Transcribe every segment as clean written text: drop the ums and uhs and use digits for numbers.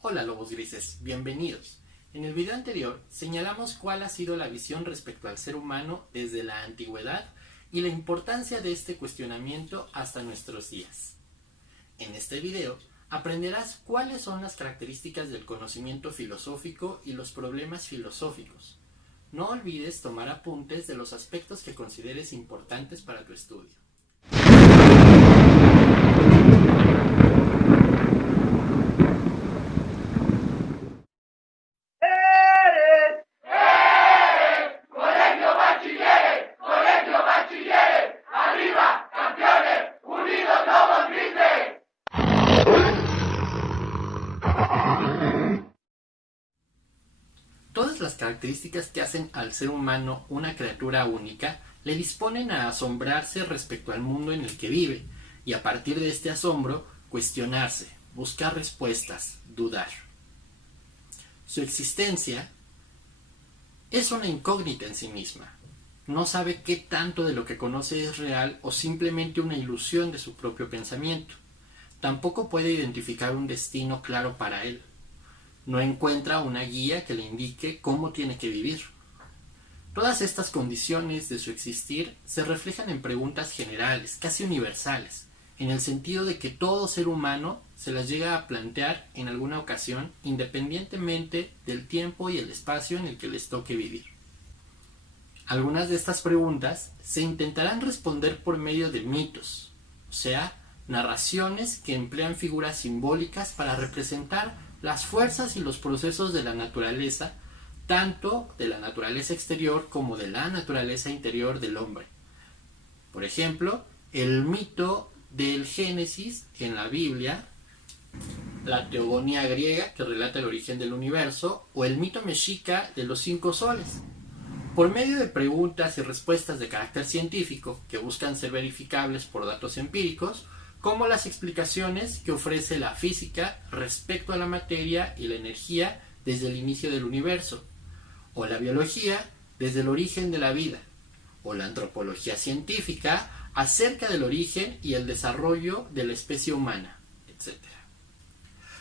Hola lobos grises, bienvenidos. En el video anterior señalamos cuál ha sido la visión respecto al ser humano desde la antigüedad y la importancia de este cuestionamiento hasta nuestros días. En este video aprenderás cuáles son las características del conocimiento filosófico y los problemas filosóficos. No olvides tomar apuntes de los aspectos que consideres importantes para tu estudio. Todas las características que hacen al ser humano una criatura única le disponen a asombrarse respecto al mundo en el que vive y a partir de este asombro cuestionarse, buscar respuestas, dudar. Su existencia es una incógnita en sí misma. No sabe qué tanto de lo que conoce es real o simplemente una ilusión de su propio pensamiento. Tampoco puede identificar un destino claro para él. No encuentra una guía que le indique cómo tiene que vivir. Todas estas condiciones de su existir se reflejan en preguntas generales, casi universales, en el sentido de que todo ser humano se las llega a plantear en alguna ocasión, independientemente del tiempo y el espacio en el que les toque vivir. Algunas de estas preguntas se intentarán responder por medio de mitos, o sea, narraciones que emplean figuras simbólicas para representar las fuerzas y los procesos de la naturaleza, tanto de la naturaleza exterior como de la naturaleza interior del hombre. Por ejemplo, el mito del Génesis en la Biblia, la teogonía griega que relata el origen del universo, o el mito mexica de los 5 soles. Por medio de preguntas y respuestas de carácter científico que buscan ser verificables por datos empíricos, como las explicaciones que ofrece la física respecto a la materia y la energía desde el inicio del universo, o la biología desde el origen de la vida, o la antropología científica acerca del origen y el desarrollo de la especie humana, etc.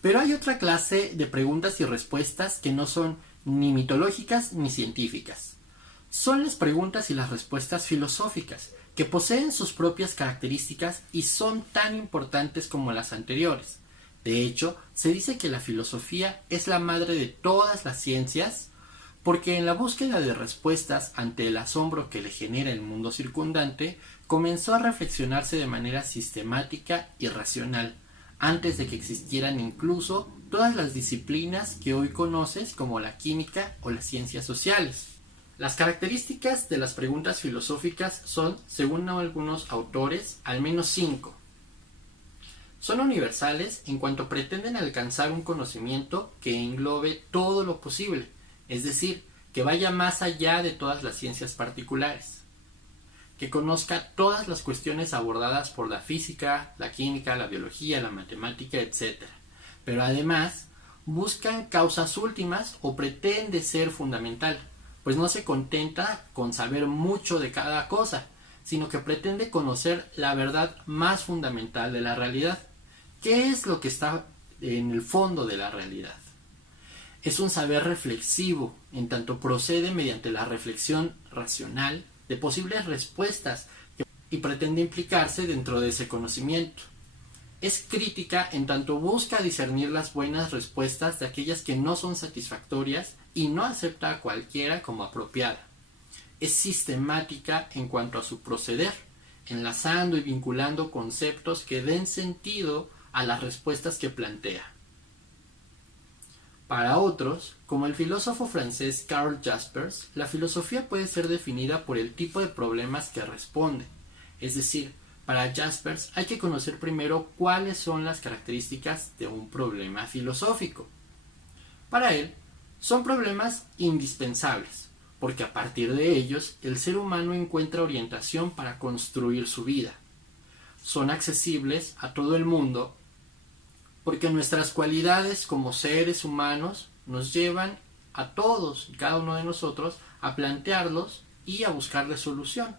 Pero hay otra clase de preguntas y respuestas que no son ni mitológicas ni científicas. Son las preguntas y las respuestas filosóficas, que poseen sus propias características y son tan importantes como las anteriores. De hecho, se dice que la filosofía es la madre de todas las ciencias, porque en la búsqueda de respuestas ante el asombro que le genera el mundo circundante, comenzó a reflexionarse de manera sistemática y racional, antes de que existieran incluso todas las disciplinas que hoy conoces como la química o las ciencias sociales. Las características de las preguntas filosóficas son, según algunos autores, al menos 5. Son universales en cuanto pretenden alcanzar un conocimiento que englobe todo lo posible, es decir, que vaya más allá de todas las ciencias particulares, que conozca todas las cuestiones abordadas por la física, la química, la biología, la matemática, etc. Pero además buscan causas últimas o pretende ser fundamental, pues no se contenta con saber mucho de cada cosa, sino que pretende conocer la verdad más fundamental de la realidad. ¿Qué es lo que está en el fondo de la realidad? Es un saber reflexivo, en tanto procede mediante la reflexión racional de posibles respuestas y pretende implicarse dentro de ese conocimiento. Es crítica en tanto busca discernir las buenas respuestas de aquellas que no son satisfactorias y no acepta a cualquiera como apropiada. Es sistemática en cuanto a su proceder, enlazando y vinculando conceptos que den sentido a las respuestas que plantea. Para otros, como el filósofo francés Karl Jaspers, la filosofía puede ser definida por el tipo de problemas que responde, es decir, para Jaspers hay que conocer primero cuáles son las características de un problema filosófico. Para él, son problemas indispensables, porque a partir de ellos el ser humano encuentra orientación para construir su vida. Son accesibles a todo el mundo, porque nuestras cualidades como seres humanos nos llevan a todos y cada uno de nosotros a plantearlos y a buscarle solución.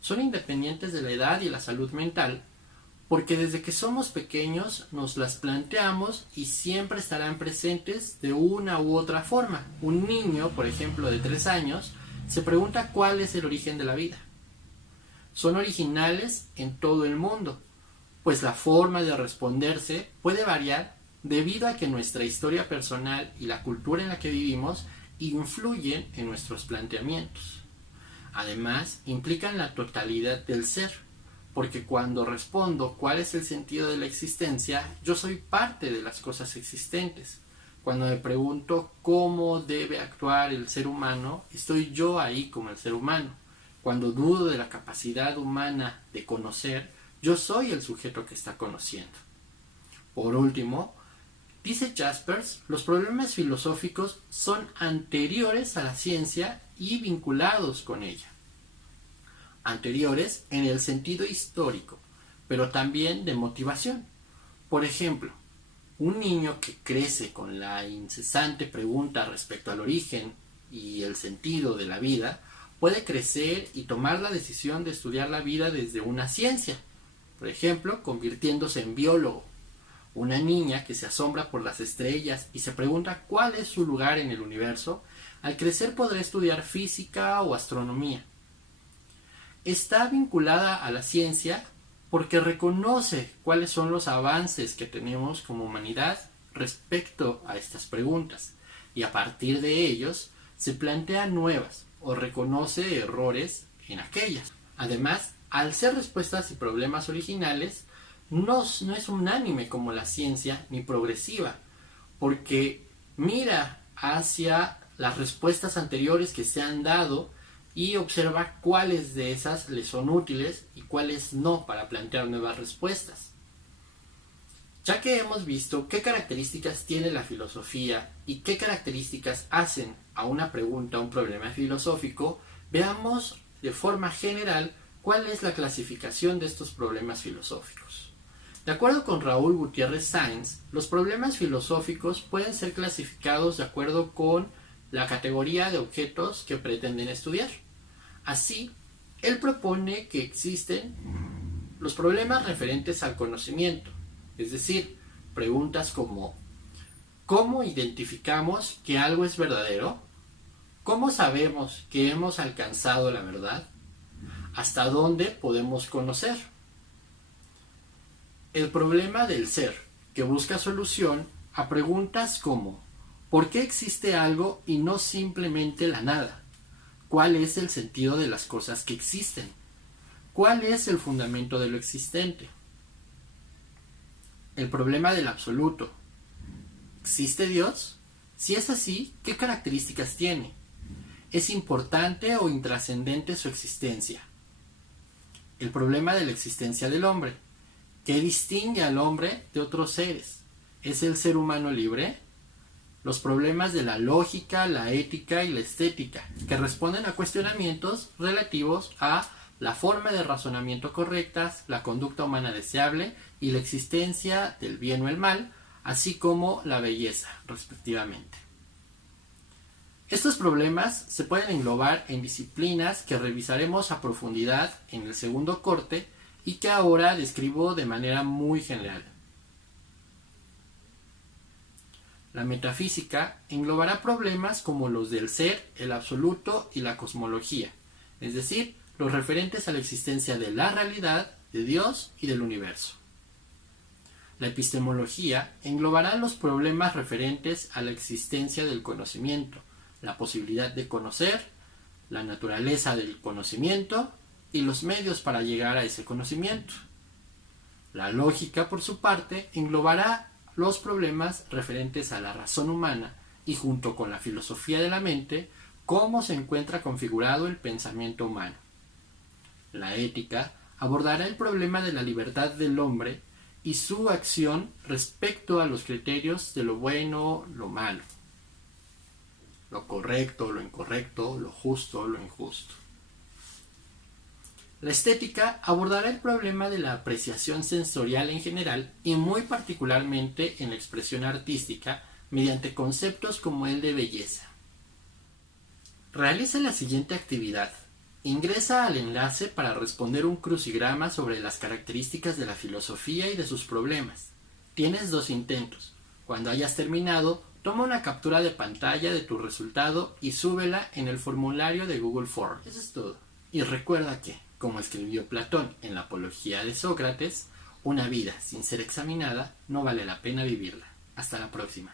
Son independientes de la edad y la salud mental, porque desde que somos pequeños nos las planteamos y siempre estarán presentes de una u otra forma. Un niño, por ejemplo, de 3 años, se pregunta cuál es el origen de la vida. Son originales en todo el mundo, pues la forma de responderse puede variar debido a que nuestra historia personal y la cultura en la que vivimos influyen en nuestros planteamientos. Además, implican la totalidad del ser, porque cuando respondo cuál es el sentido de la existencia, yo soy parte de las cosas existentes. Cuando me pregunto cómo debe actuar el ser humano, estoy yo ahí como el ser humano. Cuando dudo de la capacidad humana de conocer, yo soy el sujeto que está conociendo. Por último, dice Jaspers, los problemas filosóficos son anteriores a la ciencia y vinculados con ella. Anteriores en el sentido histórico, pero también de motivación. Por ejemplo, un niño que crece con la incesante pregunta respecto al origen y el sentido de la vida, puede crecer y tomar la decisión de estudiar la vida desde una ciencia, por ejemplo, convirtiéndose en biólogo. Una niña que se asombra por las estrellas y se pregunta cuál es su lugar en el universo, al crecer podrá estudiar física o astronomía. Está vinculada a la ciencia porque reconoce cuáles son los avances que tenemos como humanidad respecto a estas preguntas, y a partir de ellos se plantea nuevas o reconoce errores en aquellas. Además, al ser respuestas y problemas originales, no es unánime como la ciencia ni progresiva, porque mira hacia las respuestas anteriores que se han dado y observa cuáles de esas le son útiles y cuáles no para plantear nuevas respuestas. Ya que hemos visto qué características tiene la filosofía y qué características hacen a una pregunta un problema filosófico, veamos de forma general cuál es la clasificación de estos problemas filosóficos. De acuerdo con Raúl Gutiérrez Sáenz, los problemas filosóficos pueden ser clasificados de acuerdo con la categoría de objetos que pretenden estudiar. Así, él propone que existen los problemas referentes al conocimiento, es decir, preguntas como ¿cómo identificamos que algo es verdadero? ¿Cómo sabemos que hemos alcanzado la verdad? ¿Hasta dónde podemos conocer? El problema del ser, que busca solución a preguntas como ¿por qué existe algo y no simplemente la nada? ¿Cuál es el sentido de las cosas que existen? ¿Cuál es el fundamento de lo existente? El problema del absoluto. ¿Existe Dios? Si es así, ¿qué características tiene? ¿Es importante o intrascendente su existencia? El problema de la existencia del hombre. ¿Qué distingue al hombre de otros seres? ¿Es el ser humano libre? Los problemas de la lógica, la ética y la estética, que responden a cuestionamientos relativos a la forma de razonamiento correctas, la conducta humana deseable y la existencia del bien o el mal, así como la belleza, respectivamente. Estos problemas se pueden englobar en disciplinas que revisaremos a profundidad en el segundo corte y que ahora describo de manera muy general. La metafísica englobará problemas como los del ser, el absoluto y la cosmología, es decir, los referentes a la existencia de la realidad, de Dios y del universo. La epistemología englobará los problemas referentes a la existencia del conocimiento, la posibilidad de conocer, la naturaleza del conocimiento y los medios para llegar a ese conocimiento. La lógica, por su parte, englobará los problemas referentes a la razón humana y, junto con la filosofía de la mente, cómo se encuentra configurado el pensamiento humano. La ética abordará el problema de la libertad del hombre y su acción respecto a los criterios de lo bueno, lo malo, lo correcto, lo incorrecto, lo justo, lo injusto. La estética abordará el problema de la apreciación sensorial en general y muy particularmente en la expresión artística mediante conceptos como el de belleza. Realiza la siguiente actividad. Ingresa al enlace para responder un crucigrama sobre las características de la filosofía y de sus problemas. Tienes 2 intentos. Cuando hayas terminado, toma una captura de pantalla de tu resultado y súbela en el formulario de Google Forms. Eso es todo. Y recuerda que, como escribió Platón en la Apología de Sócrates, una vida sin ser examinada no vale la pena vivirla. Hasta la próxima.